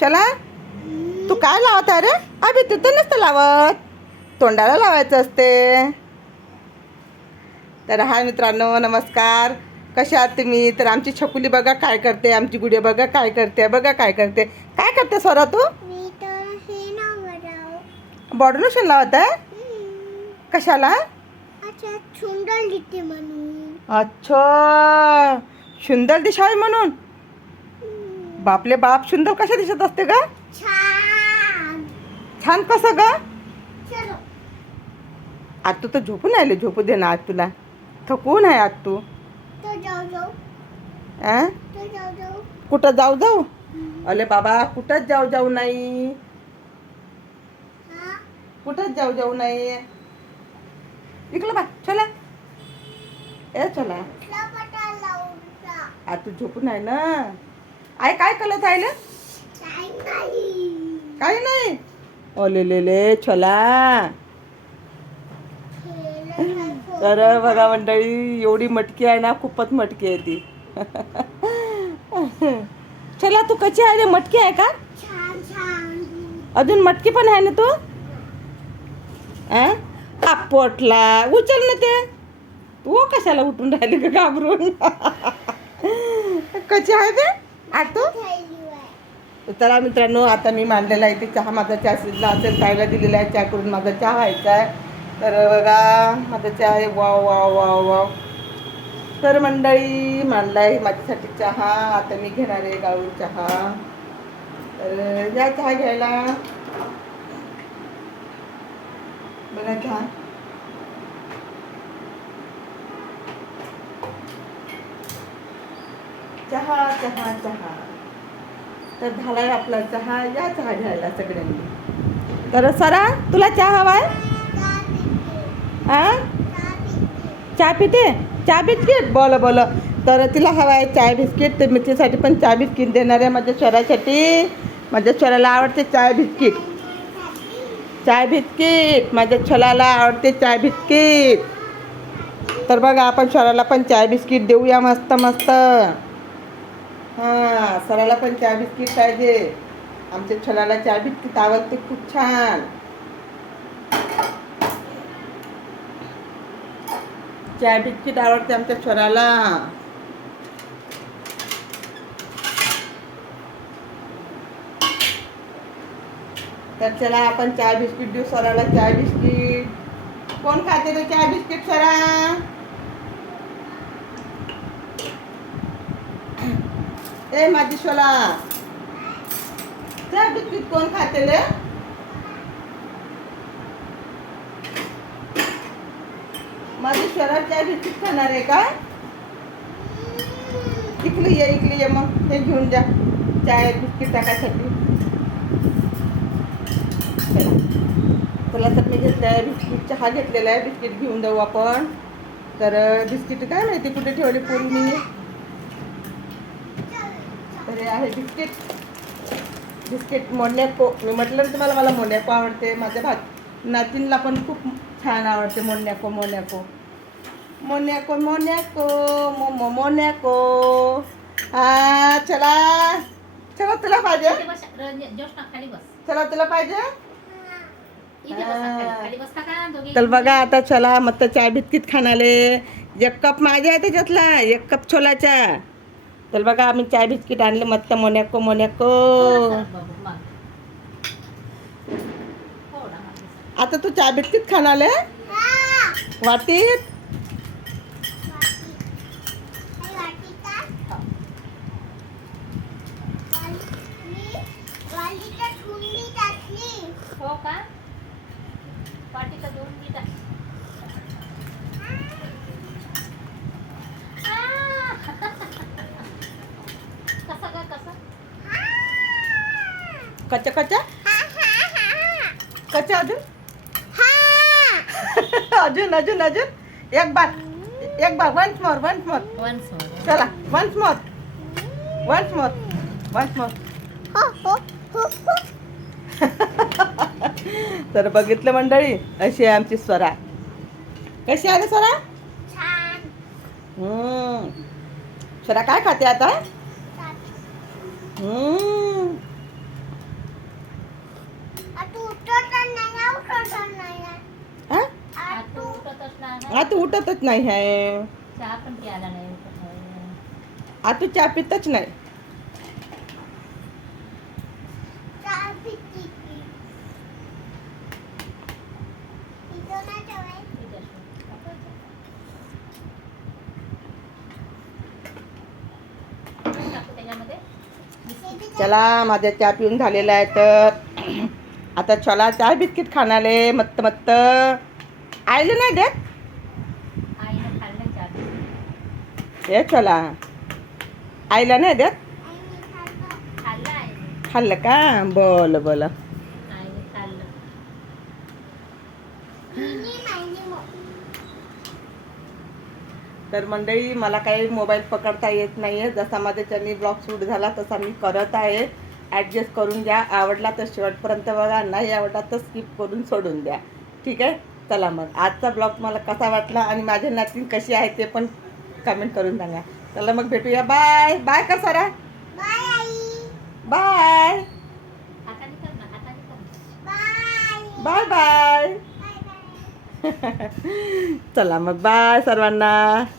चला. तू काय लावत आहे रे? अभि तिथं नसतं लावत. तोंडाला लावायचं असते. तर हाय मित्रांनो नमस्कार. कशा आहात तुम्ही? तर आमची छकुली बघा काय करते आमची गुडिया बघा काय करते बघा काय करते. काय करते स्वरा तू? हे बॉर्डर लोशन लावत आहे? कशाला? अच्छा सुंदर दिसते म्हणून. अच्छा सुंदर दिसावी म्हणून. बापले बाप सुंदर कशा दिसत असते का छान. छान कसं ग? आज तू तर झोपून आले झोपू दे ना आज तुला. थकून आहे आज तू? कुठं जाऊ जाऊ? अले बाबा कुठंच जाऊ जाऊ नाही. कुठंच जाऊ जाऊ नाही. इकडं बा चला. ए चला. आज तू झोपून आहे ना? आई काय कलत आहे ना? काय नाही. काही नाही तर बघा मंडळी एवढी मटकी आहे ना खूपच मटकी आहे ती. चला तू कशी आहे रे? मटकी आहे का? अजून मटकी पण आहे ना तू? अं? पोटला. उचल ना ते. तू कशाला उठून राहिली का घाबरून? कशी आहे ते? आतो? चला मित्रांनो आता मी मांडलेला आहे ते चहा. माझा चहा शिजला असेल ताईला दिलेला आहे. चहा करून माझा चहा व्हायचा आहे. तर बघा माझा चहा आहे. Wow wow wow wow. तर मंडळी मांडला आहे माझ्यासाठी चहा. आता मी घेणार आहे गाळून चहा. तर या चहा घ्यायला. बघा चहा. चहा चहा चहा. तर झालाय आपला चहा. या चहा घ्यायला सगळ्यांनी. तर सरा तुला चहा हवाय? आ? चहा पिते? चहा बिस्किट? बोल बोल. तर तिला हवा आहे चाय बिस्किट. तर मी पण चहा बिस्किट देणार आहे माझ्या स्वरासाठी. माझ्या स्वराला आवडते चाय बिस्किट. चाय बिस्किट. माझ्या छोलाला आवडते चाय बिस्किट. तर बघा आपण स्वराला पण चाय बिस्किट देऊया मस्त मस्त. हां सराला पण चहा बिस्किट पाहिजे. आमच्या छलाला चहा बिस्किट आवडते खूप छान. चहा बिस्किट आवडते आमच्या छोराला तर चला आपण चहा बिस्किट देऊ सराला चहा बिस्किट. कोण खाते रे चहा बिस्किट सरा? ए माझी शोला. त्या बिस्किट कोण खाते रे? माझी शोला चहा बिस्किट खाणार आहे का? इकली ये इकली ये मग. ते घेऊन जा. चाय बिस्किट टाकायसाठी. चला. तर मी घेतलं आहे बिस्किट चहा घेतलेला आहे. बिस्किट घेऊन जाऊ आपण. तर बिस्किट काय माहिती कुठे ठेवली पूर्ण मी तर हे आहे. बिस्किट बिस्किट मोन्याको मी म्हटलं ना तुम्हाला मला मोन्याको आवडते. माझ्या भात नातींला पण खूप छान आवडते मोन्याको मोन्याको मोन्याको मोन्याको मोमो मोन्याको हा चला. चला तुला पाहिजे? चला तुला पाहिजे? तर बघा आता चला मस्त चाय बिस्किट खाणाले. एक कप माझ्या आहे त्याच्यातला. एक कप छोलाचा. तर बघा चाय बिस्किट आणले, मस्त मोन्याको मोन्याको. आता तू चाय बिस्किट खाणाले वाटीत? हो का? तर दोन कच्चा कच्चा? कच्चा अजून? अजून अजून अजून? एक बार एक बार once more once more once more चला once more once more once more तर बघितलं मंडळी अशी आहे आमची स्वरा. कशी आहे स्वरा? हम्म. स्वरा काय खाते आता? उठतच नाही आहे चहा पण प्यायला नाही उठत आहे. आता चहा पितच नाही. टाकू त्याच्यामध्ये चला माझा चहा पिऊन झालेला आहे तर आता चला चहा बिस्किट खाणारे मत्त मत्त आयलं नाही देत आईनं खाल्लं ये हे चला. आईला नाही देत? खाल्लं. का? बोल बोल. तर मंडळी मला काही मोबाईल पकडता येत नाही आहे जसा माझ्या ब्लॉग शूट झाला तसा मी करत आहे. ॲडजस्ट करून द्या आवडला तर शेवटपर्यंत बघा. नाही आवडला तर स्किप करून सोडून द्या. ठीक आहे? चला मग. आजचा ब्लॉग मला कसा वाटला आणि माझी नातीन कशी आहे ते पण कमेंट करून सांगा. चला मग भेटूया. बाय बाय सरा कर बाय बाय बाय बाय चला मग. बाय सर्वांना.